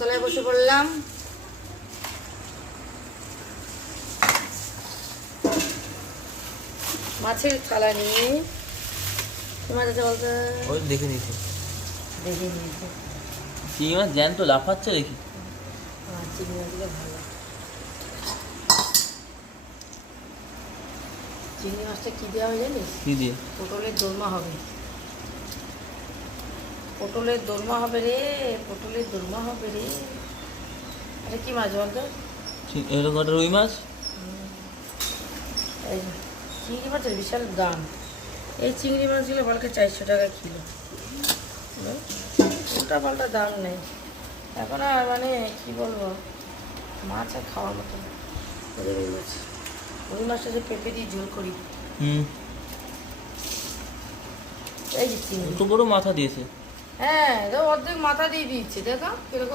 তলায় বসে পড়লাম। মাছের থালা নিয়ে কি মাছ আছে বলতে? ওই দেখে নিয়েছি, দেখে নিয়েছি। চিংড়ি মাছ জ্যান্ত লাফাচ্ছে দেখি। চিংড়ি মাছগুলো ভালো। চিংড়ি মাছটা কি দেওয়া হয় জানিস? কি দিয়ে? পটলের দোরমা হবে। পটলের দোরমা হবে রে, পটলের দোরমা হবে রে। এটা কি মাছ বলতো? এরকম কটা রুই মাছ। এই চিংড়ি মাছের বিশাল দাম। এই চিংড়ি মাছগুলো বলকে 400 টাকা কিলো। উল্টা পাল্টা দাম নেই এখন। আর মানে কি বলবো, মাছ আর খাওয়ার মতো রয়ে গেছে। রুই মাছটা যে পেঁপে দিয়ে ঝোল করি। এই যে চিংড়ি কত বড় মাথা দিয়েছে। হ্যাঁ, অর্ধেক মাথা দিয়ে দিচ্ছে, দেখো কিরকম